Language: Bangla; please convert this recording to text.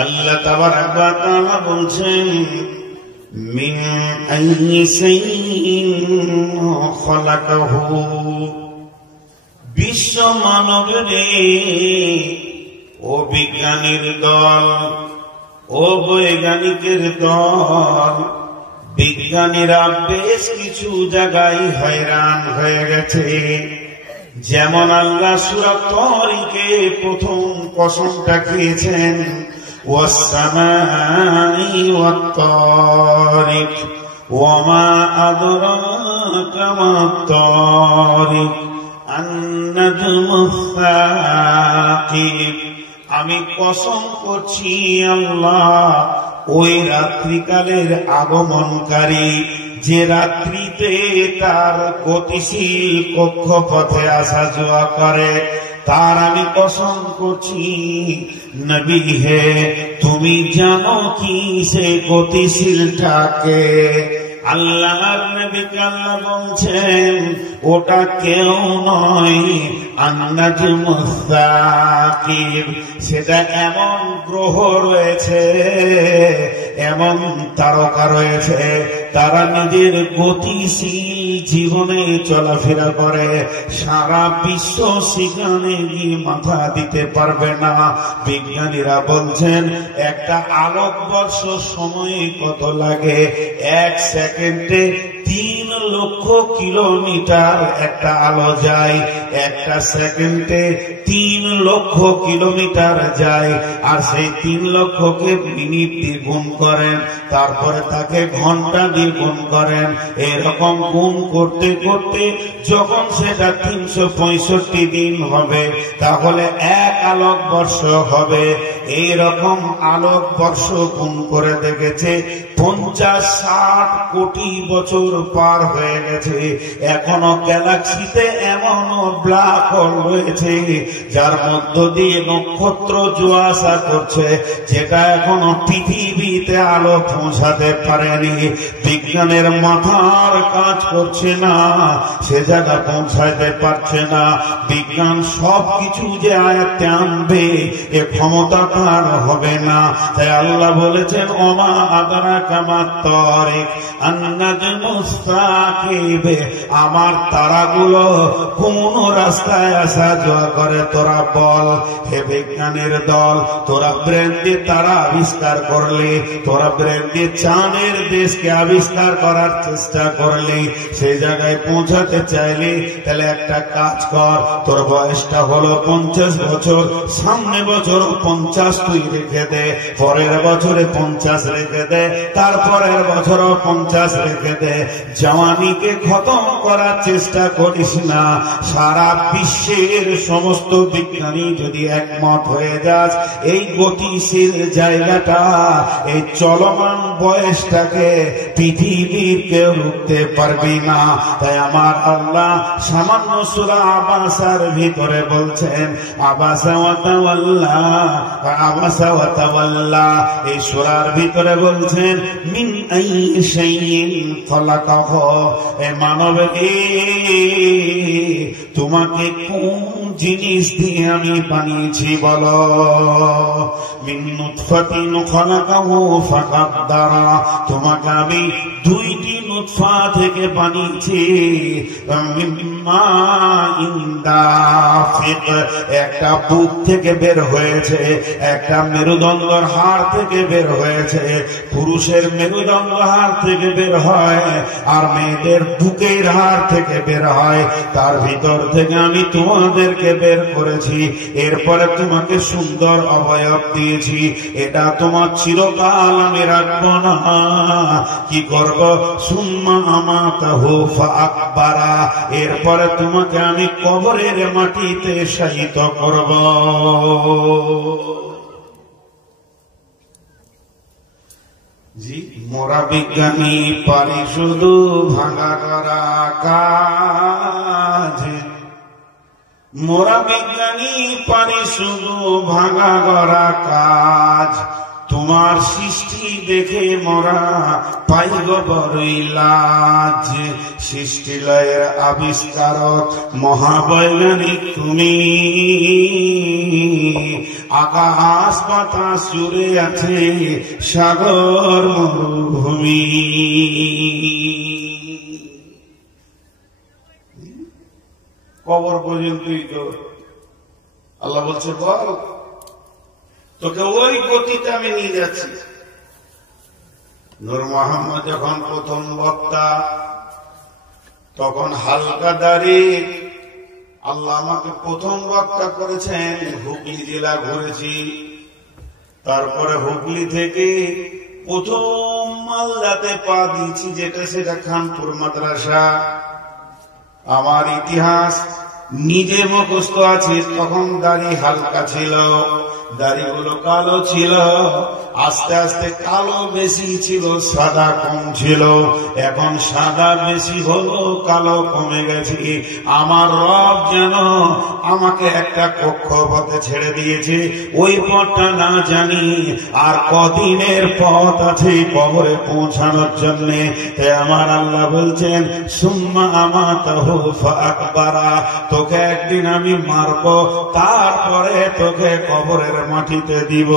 আল্লাহ তাবারাক ওয়া তাআলা বলছেন, মিন আইয়ি শাইইন খালাকাহু, বিশ্ব মানবরে ও বিজ্ঞানীর দল, ও বৈজ্ঞানিকের দল, বিজ্ঞানীরা বেশ কিছু জায়গায় হয়রান হয়ে গেছে। যেমন আল্লাহ সূরা তারিকে প্রথম কসমটা খেয়েছেন, ওয়াস-সামাই ওয়াত-তারিক ওয়ামা আদরাকা মাত-তারিক আন-নাজমুস-সাকিব। আমি কসম করছি আল্লাহ ওই রাত্রিকালের আগমনকারী, যে রাত্রিতে তার গতিশীল কক্ষপথে আসা যাওয়া করে, তার আমি কসম করছি। নবী হে, তুমি জানো কি সে গতিশীলটাকে? আল্লাহর নবীকে আল্লাহ বলছেন, ওটা কেউ নয়, আন-নাজমুস-সাকিব। সেটা এমন গ্রহ রয়েছে, এমন তারকা রয়েছে, তারা নিজের গতিশীল জীবনে চলাফেরা করে, সারা বিশ্ব সেখানে গিয়ে মাথা দিতে পারবে না। বিজ্ঞানীরা বলছেন, একটা আলোকবর্ষ সময়ে কত লাগে? 1 সেকেন্ডে 3 লক্ষ কিলোমিটার একটা আলো যায়। একটা সেকেন্ডে 3 লক্ষ কিলোমিটার যায়। আর সেই 3 লক্ষকে মিনিট দিয়ে গুণ করেন, তারপরে তাকে ঘন্টা দিয়ে গুণ করেন। এরকম গুণ করতে করতে যখন সেটা 365 দিন হবে, তাহলে 1 আলোকবর্ষ হবে। এইরকম আলোকবর্ষ গুণ করে দেখেছে 50-60 কোটি বছর পার হয়ে গেছে। এখনো গ্যালাক্সিতে এমন ব্ল্যাক হোল রয়েছে যার মধ্য দিয়ে নক্ষত্র যাওয়া আসা করছে, যেটা এখনো পৃথিবীতে আলো পৌঁছাতে পারেনি। বিজ্ঞানের মাথার কাজ করছে না, সে জায়গা পৌঁছাতে পারছে না। বিজ্ঞান সবকিছু যে আয়ত্তে আনবে এ ক্ষমতা তার হবে না। তাই আল্লাহ বলেছেন, ওমা আদরাকা মাত-তারিক আন-নাজমুস-সাকিব। আমার তারাগুলো কোন রাস্তায় আসা যাওয়া করে তোরা বল। হে বিজ্ঞানের দল, তোরা ব্রেন দিয়ে তারা আবিষ্কার করলে, তোরা ব্রেন দিয়ে চাঁদের দেশকে আবিষ্কার করার চেষ্টা করলে, সেই জায়গায় পৌঁছাতে চাইলে তাহলে একটা কাজ কর, তোর বয়সটা হলো 50 বছর, সামনে বছর 50 তুই রেখে দে, পরের বছরে 50 রেখে দে, তারপরের বছরও 50 রেখে দে। জওয়ানিকে খতম করার চেষ্টা করিস না। সারা বিশ্বের সমস্ত বিজ্ঞানী যদি একমত হয়ে যাস, এই গতিশীল জায়গাটা, এই চলমান বয়সটাকে পৃথিবীর কেউ রুখতে পারবি না। তাই আমার আল্লাহ সামান্য সূরা আবাসার ভিতরে বলছেন, আবাসা ওয়া তাওয়াল্লা, আবাসা ওয়া তাওয়াল্লা। এই সূরার ভিতরে বলছেন, মিন আইয়ি শাইইন খালাকাহু। এ মানব রে, তোমাকে কোন জিনিস দিয়ে আমি বানিয়েছি বলো? মিন নুতফাতিন খালাকাহু ফাকাদ্দারা। তোমাকে আমি 2টি নুতফা থেকে বানিয়েছি। মিম্মা ইনদাফিক, একটা বুক থেকে বের হয়েছে, একটা মেরুদণ্ডর হাড় থেকে বের হয়েছে। পুরুষের মেরুদণ্ড হাড় থেকে বের হয়, আর মেয়েদের বুকের হাড় থেকে বের হয়। তার ভিতর থেকে আমি তোমাদেরকে বের করেছি। এরপরে তোমাকে সুন্দর অবয়ব দিয়েছি। এটা তোমার চিরকাল আমি রাখবো না। কি করব? সুম্মা আমাতাহু ফাআকবারা। এরপরে তোমাকে আমি কবরের মাটিতে শায়িত করব। জি, মোরা বিজ্ঞানী পারি শুধু ভাঙা করা কাজ। মোরা বিজ্ঞানী পারি শুধু ভাঙা করা কাজ। তোমার সৃষ্টি দেখে মোরা পাইব বড়ই লাজ। সৃষ্টিলয়ের আবিষ্কারক মহাবৈজ্ঞানিক তুমি, আকাশ বাতাস জুড়ে আছে সাগর মরুভূমি। কবর পর্যন্তই তো আল্লাহ বলছে বল তোকে ওই গতিতে আমি নিয়ে যাচ্ছি। নূর মোহাম্মদ যখন প্রথম বক্তা, তখন হালকা দাড়ি। আল্লাহ আমাকে প্রথম বক্তা করেছেন, হুগলি জেলা ঘুরেছি, তারপরে হুগলি থেকে প্রথম মালদাতে পা দিয়েছি, যেটা সেটা খানপুর মাদ্রাসা। আমার ইতিহাস নিজে মুখস্থ আছে। তখন দাড়ি হালকা ছিল, দাড়িগুলো কালো ছিল, আস্তে আস্তে কালো বেশি ছিল, সাদা কম ছিল। এখন সাদা বেশি হলো, কালো কমে গেছে। আমার রব যেন আমাকে একটা কক্ষপথে ছেড়ে দিয়েছে, ওই পথটা না জানি আর কদিনের পথ আছে কবরে পৌঁছানোর জন্য। তাই আমার আল্লাহ বলছেন সুম্মা আমাতাহু ফাআকবারা, তোকে একদিন আমি মারবো, তারপরে তোকে কবরের মাটিতে দিব।